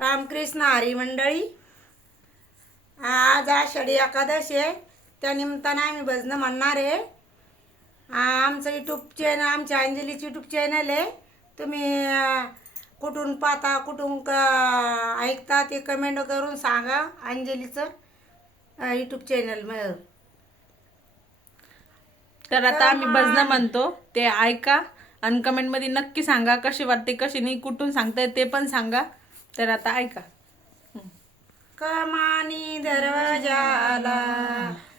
रामकृष्ण हरी मंडळी, आज आषाढी एकादशी आहे. त्या निमित्तानं आम्ही भजनं म्हणणार आहे. आमचं यूट्यूब चॅनल, आमच्या अंजलीचं यूट्यूब चॅनल आहे. तुम्ही कुठून पाहता, कुठून ऐकता ते कमेंट करून सांगा. अंजलीचं यूट्यूब चॅनल तर आता आम्ही भजनं म्हणतो ते ऐका आणि कमेंटमध्ये नक्की सांगा कशी वाटते, कशी नाही, कुठून सांगताय ते पण सांगा. तर आता ऐका. कमानी दरवाजाला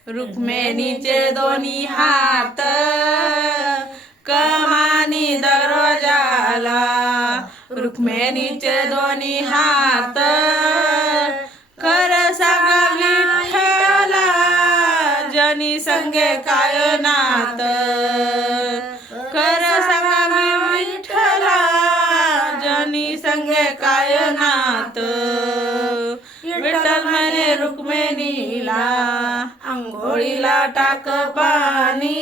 रुक्मिणीचे दोन्ही हात, कमानी दरवाजाला रुक्मिणीचे दोन्ही हात, खरं सांगा विठ्ठला जनी संगे काय नात, खरं सांगा विठ्ठला जनी संगे काय नात. विठ्ठल म्हणे रुक्मिणीला अंघोळीला टाक पाणी,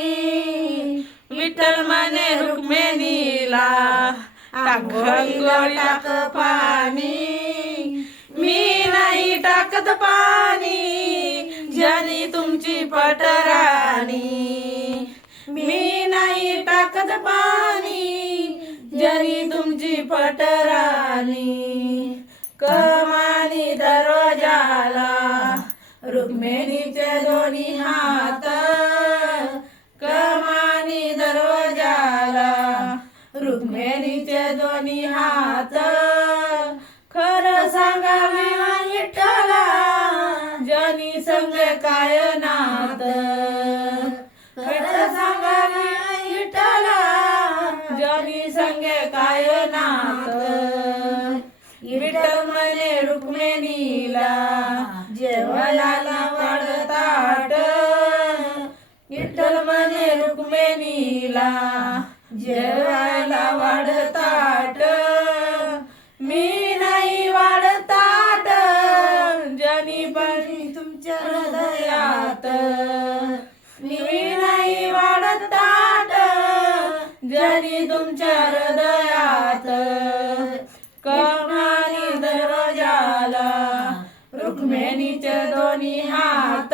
विठ्ठल म्हणे रुक्मिणीला अंघोळीला टाक पाणी. मी नाही टाकत पाणी जनी तुमची पटराणी, मी नाही टाकत पाणी जनी तुमची पटराणी. कमानी दरवाजाला रुक्मिणीचे दोन्ही हात, कमानी दरवाजाला रुक्मिणीचे दोन्ही हात, खरं सांगा विठ्ठला जनी संग काय नात, खरं सांगा विठ्ठला जनी संग काय नात. विठ्ठल म्हणे रुक्मिणीला जेवणाला वाढताट, विठ्ठल म्हणे रुक्मिणीला जेवायला वाढताट. मी नाही वाढताट जनी पण तुमच्या हृदयात, मी नाही वाढताट जनी तुमच्या हृदयात. कमानी दरवाजाला रुक्मिणीचे दोन्ही हात,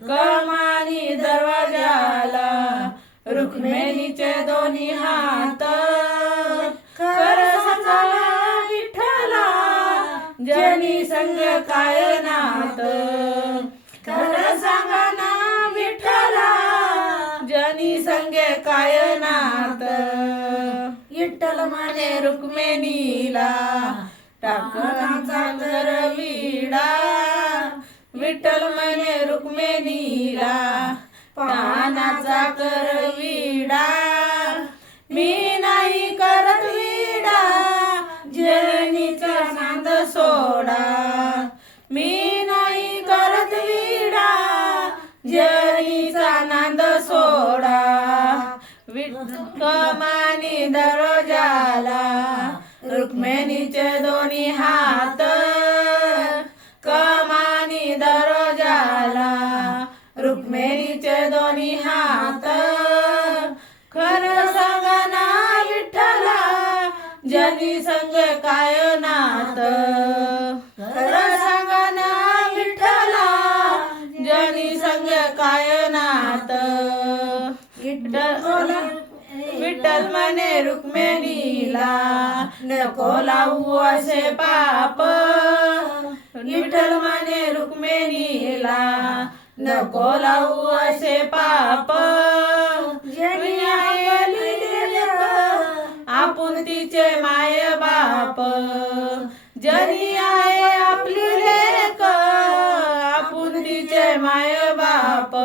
कमानी दरवाजाला रुक्मिणीचे दोन्ही हात, खरं सांगा विठ्ठला जनी संग काय नात, खरं सांगा ना विठ्ठला जनी संगे काय नात. विठ्ठल म्हणे रुक्मिणीला टाकणाचा कर विडा, विठ्ठल म्हणे रुक्मिणीला पानाचा कर विडा. मी नाही करत विडा जनीचा नांद सोडा, मी नाही करत विडा जनीचा नांद सोडा. कमानी दरवाजाला रुक्मिणीचे दोन्ही हात, कमानी दरवाजाला रुक्मिणीचे दोन्ही हात, खरं सांगा ना विठ्ठला जनी संग काय नात, खरं सांगा ना विठ्ठला जनी संग काय नात. विठ्ठल म्हणे रुक्मिणीला नको लावू असे पाप, विठ्ठल म्हणे रुक्मिणीला नको लावू असे पाप. जनी आहे आपण तिचे माय बाप, जनी आहे आपली लेक आपण तिचे माय बाप.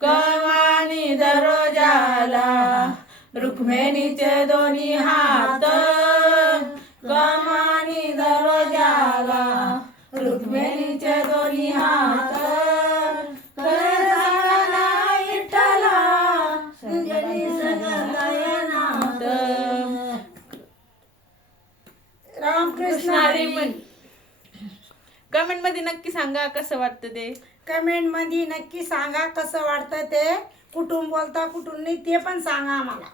कमानी दरवाजाला रुक्मिणीचे दोन्ही हात, कमानी दरवाजाला रुक्मिणीचे दोन्ही हात, खरं सांगा ना विठ्ठला जनी संग काय नात. रामकृष्ण हरी. कमेंट मध्ये नक्की सांगा कसं वाटतं ते, कमेंट मध्ये नक्की सांगा कसं वाटतं ते, कुठून बोलता कुठून नाही ते पण सांगा आम्हाला.